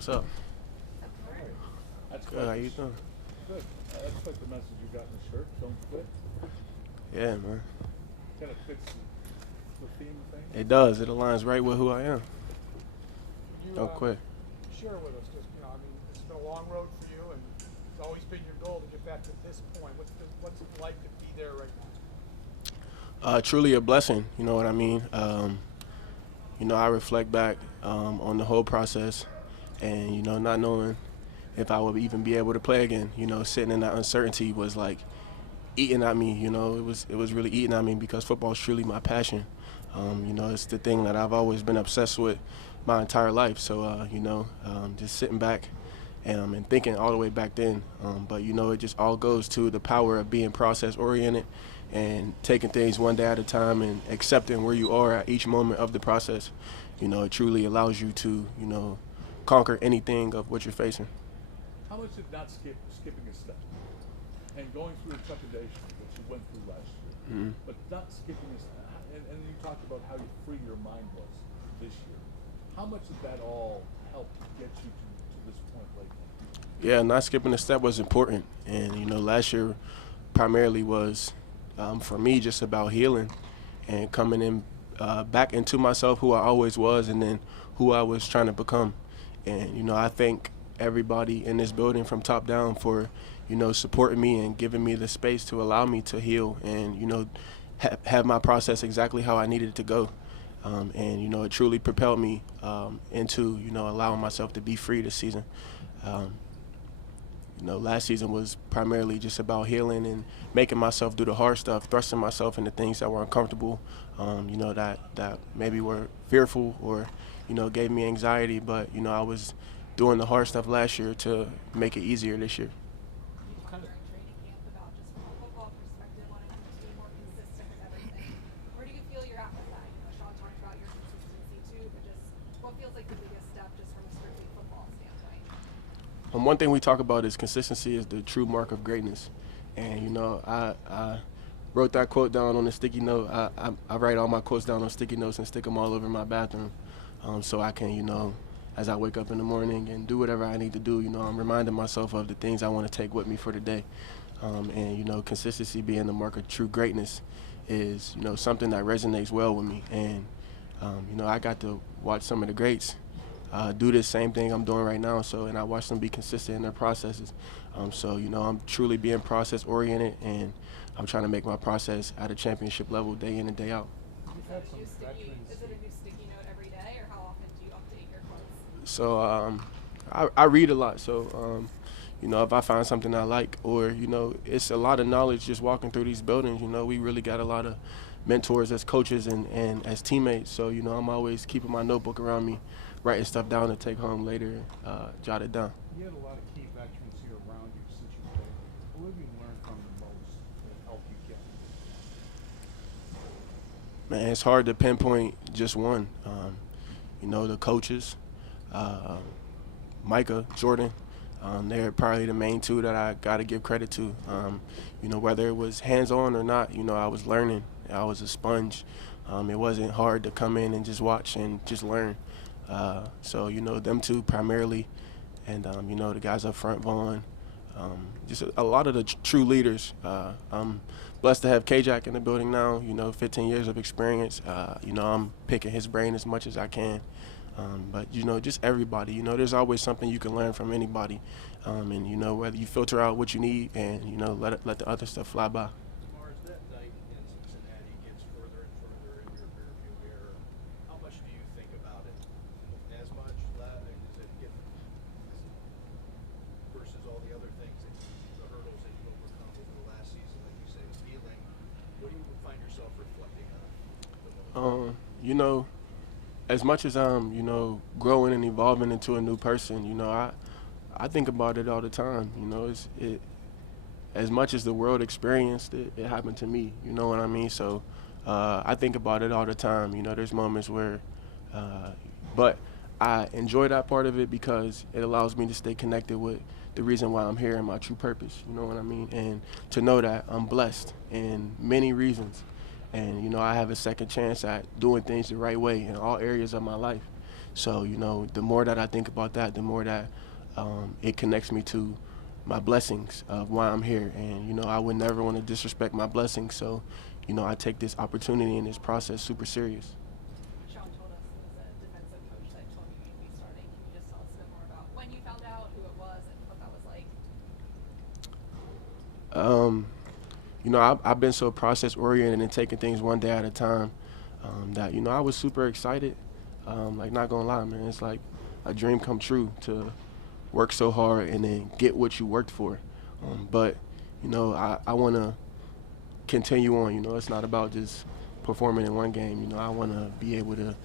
What's up? All right. That's Good. How you doing? good. That's quite the message you got in the shirt. Don't quit. Yeah, man. Kind of fits the theme of things. It does. It aligns right with who I am. You Don't quit. share with us, just I mean, it's been a long road for you, and it's always been your goal to get back to this point. What's it like to be there right now? Truly a blessing. You know what I mean? I reflect back on the whole process, and not knowing if I would even be able to play again. Sitting in that uncertainty was like eating at me. It was really eating at me because football is truly my passion. It's the thing that I've always been obsessed with my entire life. So, just sitting back and thinking all the way back then. But, it just all goes to the power of being process-oriented and taking things one day at a time and accepting where you are at each moment of the process. It truly allows you to, conquer anything of what you're facing. How much did not skipping a step and going through the trepidation that you went through last year, but not skipping a step, and you talked about how free your mind was this year. How much did that all help get you to this point right now? Yeah, not skipping a step was important. And, last year primarily was, for me, just about healing and coming in back into myself, who I always was, and then who I was trying to become. And, I thank everybody in this building from top down for, supporting me and giving me the space to allow me to heal and, have my process exactly how I needed it to go. And, it truly propelled me into, allowing myself to be free this season. Last season was primarily just about healing and making myself do the hard stuff, thrusting myself into things that were uncomfortable, that maybe were fearful or, gave me anxiety. But, I was doing the hard stuff last year to make it easier this year. During training camp about just from a football perspective, wanting to be more consistent with everything. Where do you feel you're at with that? Sean talked about your consistency too, but just what feels like the biggest step just from a strictly football standpoint? One thing we talk about is consistency is the true mark of greatness. And, I wrote that quote down on a sticky note. I write all my quotes down on sticky notes and stick them all over my bathroom so I can, as I wake up in the morning and do whatever I need to do, I'm reminding myself of the things I want to take with me for the day. And, consistency being the mark of true greatness is, something that resonates well with me. And, I got to watch some of the greats do this same thing I'm doing right now. And I watch them be consistent in their processes. I'm truly being process-oriented, and I'm trying to make my process at a championship level day in and day out. Is it a new sticky note every day, or how often do you update your quotes? So I read a lot. So, if I find something I like, or, it's a lot of knowledge just walking through these buildings. We really got a lot of mentors as coaches and as teammates. So, I'm always keeping my notebook around me, writing stuff down to take home later, jot it down. You had a lot of key veterans here around you since you played. Who have you learned from the most that helped you get? Man, it's hard to pinpoint just one. The coaches, Micah, Jordan, they're probably the main two that I got to give credit to. Whether it was hands-on or not, I was learning. I was a sponge. It wasn't hard to come in and just watch and just learn. So, them two primarily, and, the guys up front, Vaughn, just a lot of the true leaders. I'm blessed to have K-Jack in the building now, 15 years of experience. I'm picking his brain as much as I can. But, just everybody, there's always something you can learn from anybody. And, whether you filter out what you need and, let the other stuff fly by. Damar, as that night in Cincinnati gets further and further in your rearview mirror, how much do you think about it? As much? Is it different versus all the other things, the hurdles that you overcome over the last season, like you say, with healing? What do you find yourself reflecting on? As much as I'm, growing and evolving into a new person, I think about it all the time. As much as the world experienced it, it happened to me. You know what I mean? So I think about it all the time. There's moments where, but I enjoy that part of it because it allows me to stay connected with the reason why I'm here and my true purpose. You know what I mean? And to know that I'm blessed in many reasons. And, I have a second chance at doing things the right way in all areas of my life. So, you know, the more that I think about that, the more that it connects me to my blessings of why I'm here. And, you know, I would never want to disrespect my blessings. So, you know, I take this opportunity and this process super serious. Sean told us it was a defensive coach that told you you'd be starting. Can you just tell us a bit more about when you found out, who it was, and what that was like? You know, I've been so process oriented and taking things one day at a time that, you know, I was super excited. Like, not gonna lie, man, it's like a dream come true to work so hard and then get what you worked for. But, you know, I want to continue on. You know, it's not about just performing in one game. You know, I want to be able to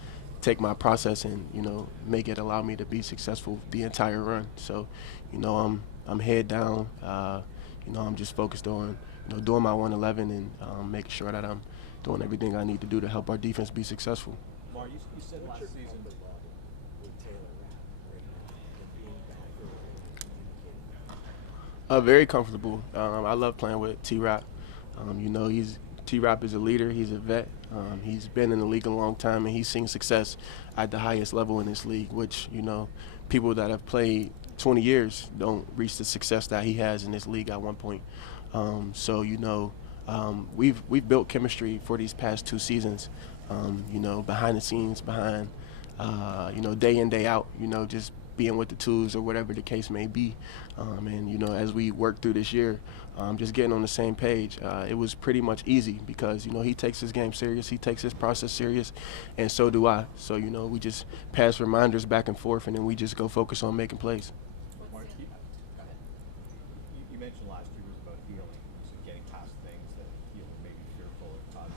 take my process and, you know, make it allow me to be successful the entire run. So, you know, I'm head down. You know, I'm just focused on, you know, doing my 111 and making sure that I'm doing everything I need to do to help our defense be successful. Mar, you said last season that Very comfortable. I love playing with T-Rap. You know, T-Rap is a leader. He's a vet. He's been in the league a long time, and he's seen success at the highest level in this league, which, you know, people that have played 20 years don't reach the success that he has in this league at one point. So, you know, we've built chemistry for these past 2 seasons, you know, behind the scenes, behind, you know, day in, day out, you know, just being with the twos or whatever the case may be. And, you know, as we work through this year, just getting on the same page, it was pretty much easy because, you know, he takes his game serious, he takes his process serious, and so do I. So, you know, we just pass reminders back and forth, and then we just go focus on making plays. Mark, you mentioned last year was about healing, so getting past things that you were maybe fearful or caused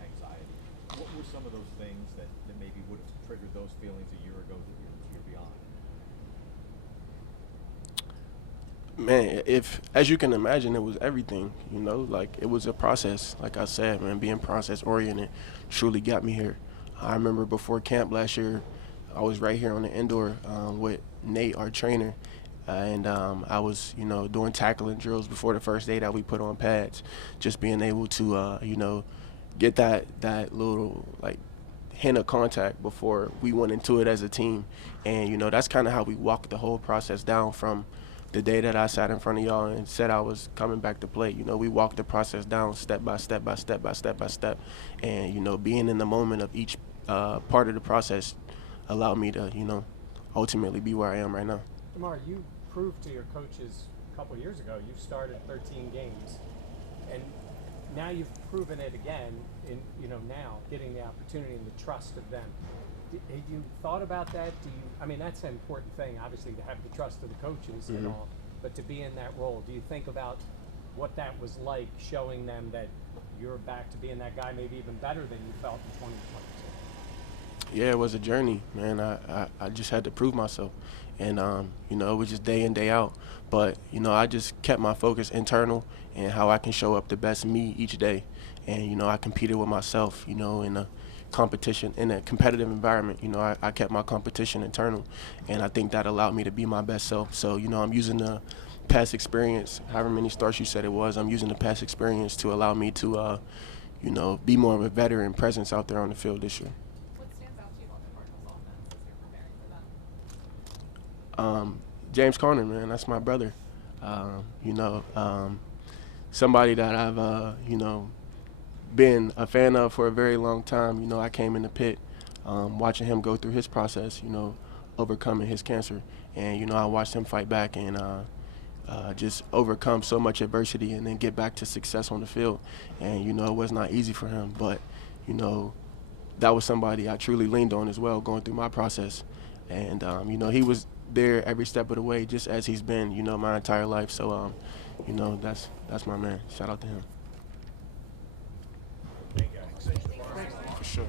anxiety. What were some of those things that maybe would have triggered those feelings a year ago that you're beyond? Man, as you can imagine, it was everything, you know, like it was a process. Like I said, man, being process oriented truly got me here. I remember before camp last year, I was right here on the indoor with Nate, our trainer, and I was, you know, doing tackling drills before the first day that we put on pads, just being able to, you know, get that little, like, hint of contact before we went into it as a team. And, you know, that's kind of how we walked the whole process down from the day that I sat in front of y'all and said I was coming back to play. You know, we walked the process down step by step by step by step by step. And, you know, being in the moment of each part of the process allowed me to, you know, ultimately be where I am right now. Damar, you proved to your coaches a couple of years ago you started 13 games, and now you've proven it again in, you know, now getting the opportunity and the trust of them. Have you thought about that? I mean, that's an important thing, obviously, to have the trust of the coaches and all, but to be in that role, do you think about what that was like, showing them that you're back to being that guy, maybe even better than you felt in 2022? Yeah, it was a journey, man. I just had to prove myself. And, you know, it was just day in, day out. But, you know, I just kept my focus internal and how I can show up the best me each day. And, you know, I competed with myself, you know, in a competition, in a competitive environment. You know, I kept my competition internal. And I think that allowed me to be my best self. So, you know, I'm using the past experience, however many starts you said it was, I'm using the past experience to allow me to, you know, be more of a veteran presence out there on the field this year. What stands out to you about the Cardinals offense as you're preparing for them? James Conner, man, that's my brother. You know, somebody that I've, you know, been a fan of for a very long time. You know, I came in the pit watching him go through his process, you know, overcoming his cancer. And, you know, I watched him fight back and just overcome so much adversity and then get back to success on the field. And, you know, it was not easy for him. But, you know, that was somebody I truly leaned on as well going through my process. And, you know, he was there every step of the way, just as he's been, you know, my entire life. So, you know, that's my man. Shout out to him. Thank you. For sure.